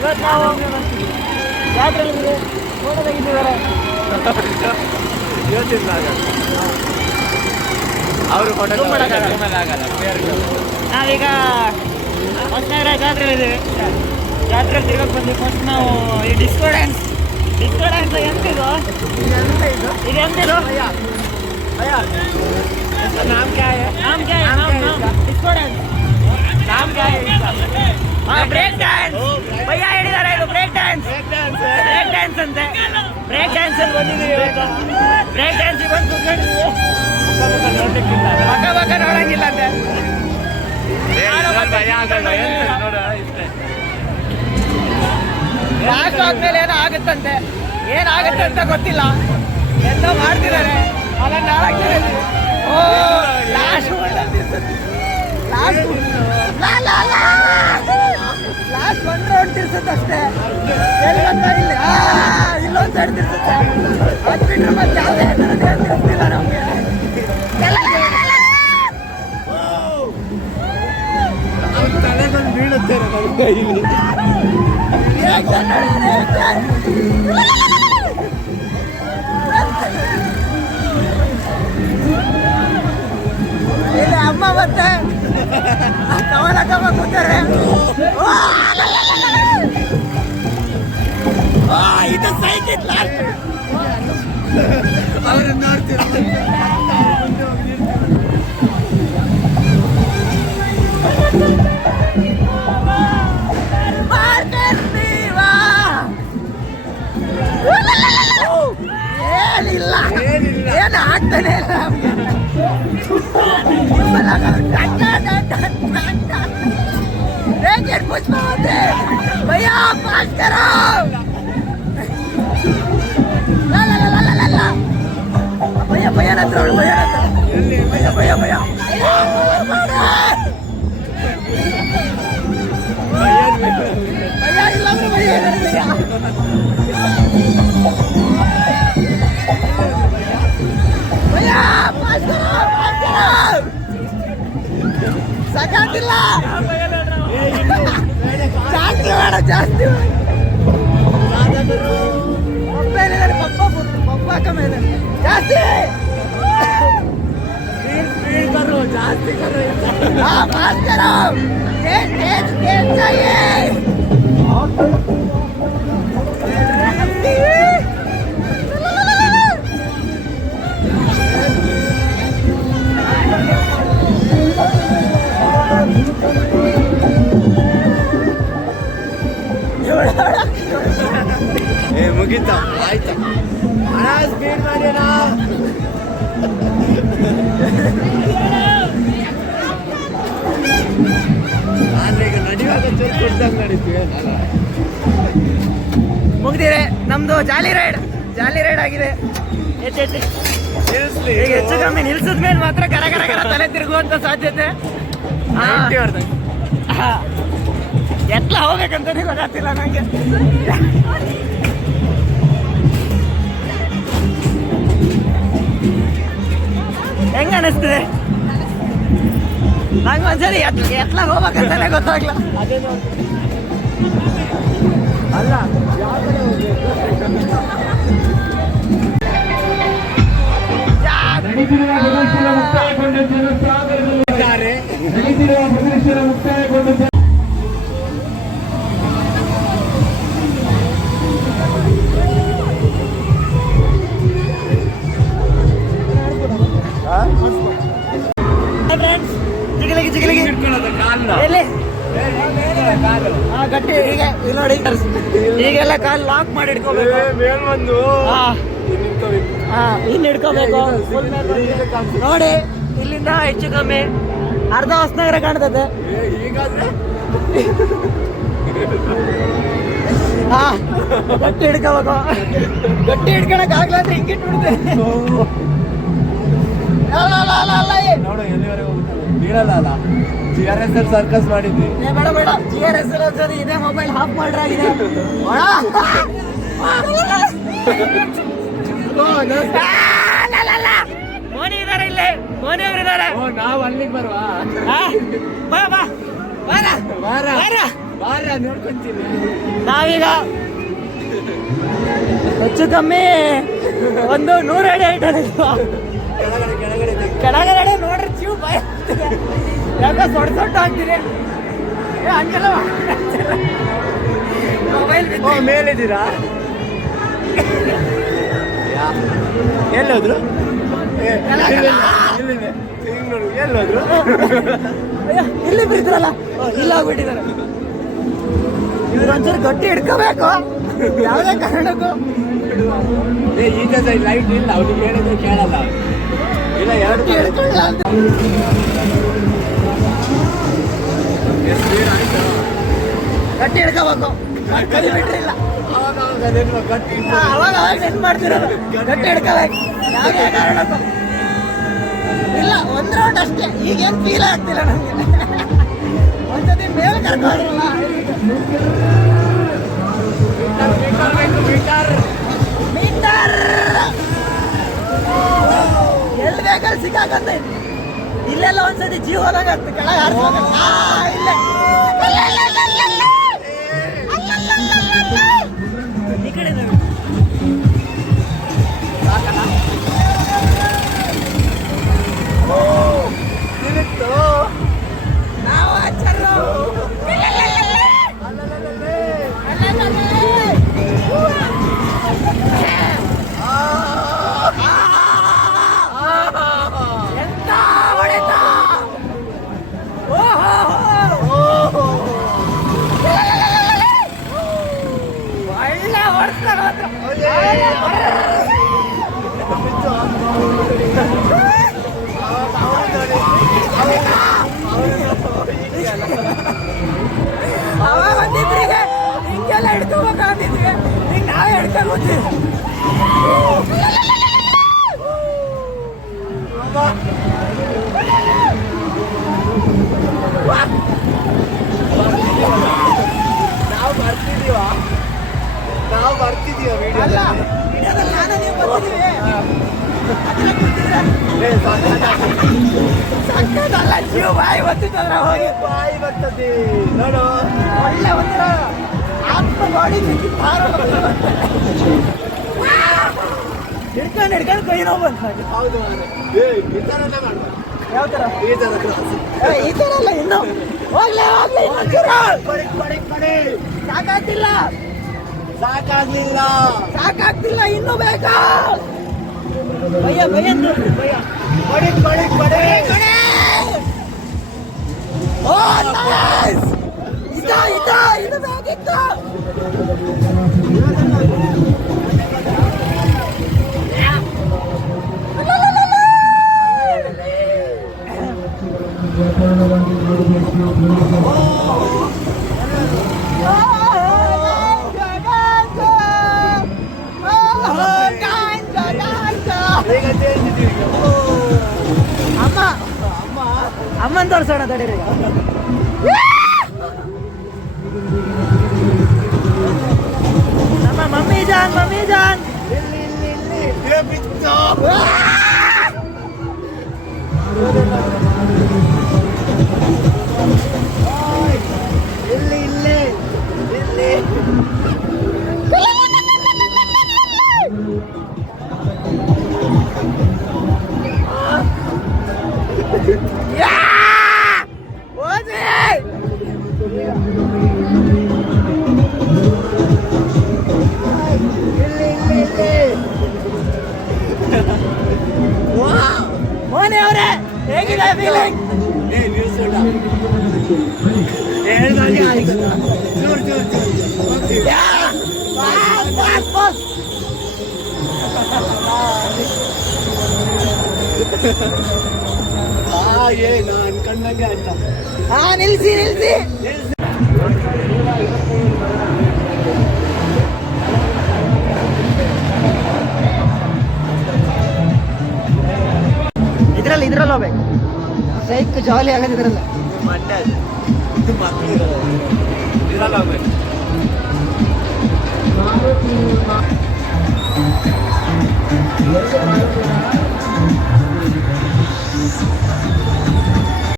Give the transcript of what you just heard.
ಇವತ್ತು ನಾವು ಜಾತ್ರೆಯಲ್ಲಿ ಫೋಟೋ ತೆಗಿತಿದ್ದಾರೆ. ಅವರು ನಾವೀಗ ಹೊಸನಗರ ಜಾತ್ರೆಯಲ್ಲಿದ್ದೀವಿ. ಜಾತ್ರೆ ತಿರ್ಗಕ್ಕೆ ಬಂದ್ವಿ. ಫಸ್ಟ್ ನಾವು ಈ ಡಿಸ್ಕೋ ಡ್ಯಾನ್ಸ್ ಎಂತಿದು ಇದು ಎಂತಿದು नाम क्या है? नाम क्या है? डिस्को डांस नाम क्या है? ब्रेक डांस भैया ಹೇಳಿದ್ದಾರೆ. ಇದು ಬ್ರೇಕ್ ಡ್ಯಾನ್ಸ್ ಅಂತೆ. ಬ್ರೇಕ್ ಡ್ಯಾನ್ಸ್ ಅಲ್ಲಿ ಬಂದಿದ್ದೀವಿ ಇವತ್ತು. ಬ್ರೇಕ್ ಡ್ಯಾನ್ಸ್ ಬಂದು ಕೂತ್ಕೊಂಡಿದ್ದೀವಿ. ಪಕ್ಕ ನೋಡಂಗಿಲ್ಲ ಅಂತೆ. ಲಾಸ್ಟ್ ಆದ್ಮೇಲೆ ಏನೋ ಆಗುತ್ತಂತೆ. ಏನಾಗುತ್ತೆ ಅಂತ ಗೊತ್ತಿಲ್ಲ. ಎಲ್ಲ ಮಾಡ್ತಿದ್ದಾರೆ. ಅಲ್ಲ ನಾಳೆ ಲಾಸ್ಟ್ ಒನ್ ರೌಂಡ್ ತಿರ್ಸುತ್ತೆ ಅಷ್ಟೇ. ಇಲ್ಲೊಂದು ಸೈಡ್ ತಿರ್ಸುತ್ತೆ. ಅದು ಬಿಟ್ಟರೆ ಮತ್ತೆ ಯಾವುದೇ ತಿರ್ಸ್ತಿಲ್ಲ ನಮಗೆ. ತಲೆಗೊಂಡು ಬೀಳುತ್ತೆ ಇಲ್ಲಿ ಅಮ್ಮ ಮತ್ತೆ ಕವಲಕ್ಕಮ್ಮ ಕೂತಾರೆ. ಇದು ಸೈಕಿತ್ ಲಾಸ್ಟ್ ಅವ್ರನ್ನ ನೋಡ್ತೀರ. ಏನಿಲ್ಲ ಏನು ಆಗ್ತಾನೆ ಇಲ್ಲ. भैया पास करो. भैया ना छोड़. भैया पास करो. ಸಕಾತಿಲ್ಲ ಜಾಸ್ತಿ ಬೇಡ ಜಾಸ್ತಿ ಪಪ್ಪ ಕಮ್ಮಿ ಜಾಸ್ತಿ ಜಾಸ್ತಿ ಪಾಸ್ ಕರೋ. ಮುಗೀತಾ ಆಯ್ತಾ ಸ್ಪೀಡ್ ಮಾಡಿ ಆದ್ರೆ ಈಗ ನಡೆಯುವಾಗ ಚೂರು ಕೊಡ್ದಂಗೆ ನಡೀತೀವಿ. ಮುಗಿದಿದೆ ನಮ್ದು ಜಾಲಿ ರೈಡ್ ಆಗಿದೆ. ಈಗ ಹೆಚ್ಚು ಕಮ್ಮಿ ನಿಲ್ಸಿದ ಮೇಲೆ ಮಾತ್ರ ಕರ ತಲೆ ತಿರುಗುವಂತ ಸಾಧ್ಯತೆ. ಎತ್ಲ ಹೋಗ್ಬೇಕಂತಾನೆ ಗೊತ್ತಾಗ್ತಿಲ್ಲ ನಂಗೆ. ಹೆಂಗ ಅನಿಸ್ತಿದೆ ನಂಗೆ ಒಂದ್ಸರಿ ಎತ್ಲಾಗ ಹೋಗ್ಬೇಕಂತಾನೆ ಗೊತ್ತಾಗ್ಲ. ಅಲ್ಲ ಜಿಗಿಲಿಗಿ ಎಲ್ಲಿ ಗಟ್ಟಿ ಈಗ ನೋಡಿ ಈಗೆಲ್ಲ ಕಾಲು ಲಾಕ್ ಮಾಡಿ ಇಟ್ಕೋಬೇಕು. ಇನ್ನು ಹಿಡ್ಕೋಬೇಕು ನೋಡಿ. ಇಲ್ಲಿಂದ ಹೆಚ್ಚು ಕಮ್ಮಿ ಅರ್ಧ ಹೊಸನಗರ ಕಾಣ್ತದೆ. ಗಟ್ಟಿ ಹಿಡ್ಕೋಬೇಕು. ಗಟ್ಟಿ ಹಿಡ್ಕೊಳಕ್ ಆಗ್ಲ ಅಂದ್ರೆ ಹಿಂಗಿಟ್ಟು ಬಿಡ್ತೇನೆ. ನೋಡು ಎಲ್ಲಿವರೆಗೂ ಬೀಳಲ್ಲ. GRS ಅಲ್ಲಿ ಸರ್ಕಸ್ ಮಾಡಿದ್ವಿ. ಬೇಡ GRS ಅಲ್ಲಿ ಇದೇ ಮೊಬೈಲ್ ಆಫ್ ಮಾಡ್ರಾಗಿದೆ. ಮೋನಿ ಇದಾರೆ ಇಲ್ಲಿ. ಮೋನಿ ಅವರು ಇದಾರೆ. ನಾವು ಅಲ್ಲಿಗೆ ಬರುವ ಬಾ ಬಾರ ನೋಡ್ಕೊಂತೀನಿ. ನಾವೀಗ ಹೆಚ್ಚು ಕಮ್ಮಿ ಒಂದು 100 ಅಡಿ ಇಟ್ಟಿದ್ದೀವಿ. ಕೆಳಗಡೆ ನೋಡ್ರಿ ಚೀವು ಭಯ ಆಗ್ತಿದೆ. ಯಾಕೋ ಸೊಟ್ಟು ಆಗ್ತಿದೆ. ಹಂಗೆಲ್ಲ ಮೊಬೈಲ್ ಮೇಲಿದ್ದೀರಾ? ಎಲ್ಲೋದ್ರು? ಎಲ್ಲೋದ್ರು? ಇಲ್ಲಿ ಬಿದ್ರಲ್ಲ, ಇಲ್ಲ ಆಗ್ಬಿಟ್ಟಿದ್ದಾರೆ. ಇವ್ರೊಂಚೂರು ಗಟ್ಟಿ ಹಿಡ್ಕೋಬೇಕು ಯಾವುದೇ ಕಾರಣಕ್ಕೂ. ಈಗ ಲೈಟ್ ಇಲ್ಲ, ಅವ್ರಿಗೆ ಹೇಳಿದ್ರೆ ಕೇಳಲ್ಲ. ಇಲ್ಲ ಎರಡು ಹಿಡ್ಕೊಳ್ಳ ಅಂತ ಗಟ್ಟಿ ಹಿಡ್ಕೋಬೇಕು. ಕೈ ಬಿಟ್ರಿಲ್ಲ ಅವಾಗ ನೆನ್ ಮಾಡ್ತಿರೋದು. ಗಟ್ಟಿ ಹಿಡ್ಕೋಬೇಕು ಯಾವುದೇ ಕಾರಣಕ್ಕೂ. ಇಲ್ಲ ಒಂದ್ ರೌಂಡ್ ಅಷ್ಟೇ. ಈಗೇನು ಫೀಲ್ ಆಗ್ತಿಲ್ಲ ನಮ್ಗೆ. ಒಂದ್ಸತಿ ಮೇಲೆ ಕರ್ಕೊಂಡ್ರಲ್ಲ. ಮೀಟರ್ ಎಲ್ಲಿ ಬೇಕಲ್ಲಿ ಸಿಕ್ಕಾಕತ್ತೆ. ಇಲ್ಲೆಲ್ಲ ಒಂದ್ಸತಿ ಜೀವ ಹೋದಾಗತ್ತೆ. ಕೆಳಗೆ ಹಾರಿಸ್ಬೇಕು. ಇಲ್ಲೇ ಈ ಕಡೆ ನೋಡಿ. ನಾವು ಆಚಾರ್ರು. ಎಂತ ಹೊಡೆತ! ಒಳ್ಳೆ ಹೊಡ್ತಾರೆ ಮಾತ್ರ. ಅವಾಗ ಒಂದಿಬ್ರಿಗೆ ಹಿಂಗೆಲ್ಲ ಹಿಡ್ಕೋಬೇಕಾಗಿದ್ವಿ. ಹಿಂಗೆ ನಾವೇ ಹಿಡ್ಕೊಂಡ್ಬಂದ್ವಿ. ನಾವು ಬರ್ತಿದೀವ ಅಲ್ಲ ವಿಡಿಯೋದಲ್ಲಿ ನಾನು ನೀವು ಬರ್ತಿದ್ದೀವಿ. ಸಕ್ಕದಲ್ಲ ಜೀವ ಬಾಯಿ ಬರ್ತಿದ್ದದ್ರ ಹೋಗಿ ಬಾಯಿ ಬರ್ತದೆ ನೋಡು. ಒಳ್ಳೆ ಒಂಥರ ಆತ್ಮ ಬಾಡಿ ಹಿಡ್ಕೊಂಡು ಕೈ ನೋವು ಬಂತ. ಹೌದು ಈ ಥರನೇ ಮಾಡ್ಬೇಕು. ಯಾವ ಥರ? ಈ ಥರ ಕ್ರಾಸ್. ಈ ಥರ ಅಲ್ಲ ಇನ್ನು. ಹೋಗ್ಲೇ ಸಾಕಾಗ್ತಿಲ್ಲ ಸಾಕಾಗ್ಲಿಲ್ಲ. ಸಾಕಾಗ್ತಿಲ್ಲ ಇನ್ನೂ ಬೇಕಾ? ಭಯ ಭಯ ಭಯ. ಓ ನೈಸ್! ಇದು ಬೇಕಿತ್ತು. ಅಮ್ಮನ್ ತೋರ್ಸೋಣ ತಡೀರಿ. ನಮ್ಮ ಮಮ್ಮಿ ಜಾನ್ ಮೋನಿ ಅವರೇ ಹೇಗಿದೆ ಫೀಲಿಂಗ್? ಹೇಳ್ದಂಗೆ ಆಯ್ತು. ಚೂರು ಏನು ಅನ್ಕೊಂಡಂಗೆ ಆಯ್ತಾ? ನಿಲ್ಸಿ ಇದ್ರಲ್ಲಿ ಹೋಗ್ಬೇಕು. ಸೈಕ್ ಜಾಲಿ ಆಗೋದು ಇದ್ರಲ್ಲ. ಮಂಡ್ಯ ಇದು ಮಕ್ಕಳು ಇರಲ್ಲ ಹೋಗ್ಬೇಕು.